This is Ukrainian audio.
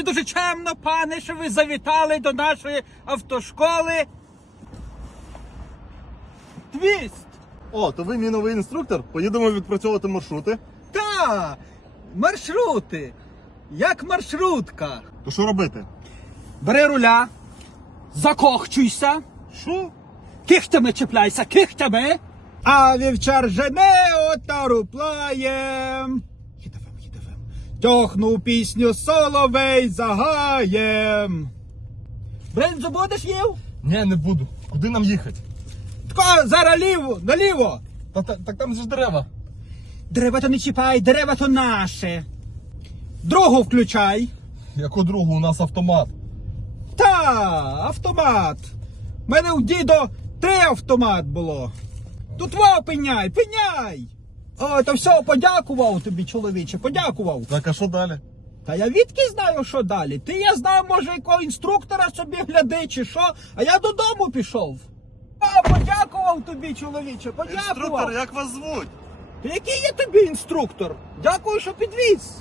І дуже чемно, пане, що ви завітали до нашої автошколи. Твіст! О, то ви мій новий інструктор. Поїдемо відпрацьовувати маршрути. Та! Маршрути! Як маршрутка! То що робити? Бери руля, закохчуйся. Що? Кихтями чіпляйся, кихтями! А вівчар жене отару плаєм. Їдавем, їдавем. Тьохнув пісню соловей загаєм. Брензу будеш їв? Ні, не буду. Куди нам їхати? Тако зараз ліво, наліво. Та, та, так там же ж дерева. Дерева то не чіпай, дерева то наше. Другу включай. Яку другу у нас автомат. Та, автомат. У мене у дідо три автомат було. Тут во пеняй, пеняй. О, то все, подякував тобі, чоловіче, подякував. Так, а що далі? Та я відки знаю, що далі. Ти я знаю, може, якого інструктора собі гляди, чи що, а я додому пішов. А, подякував тобі, чоловіче, подякував. як вас звуть? Та який я тобі інструктор? Дякую, що підвіз.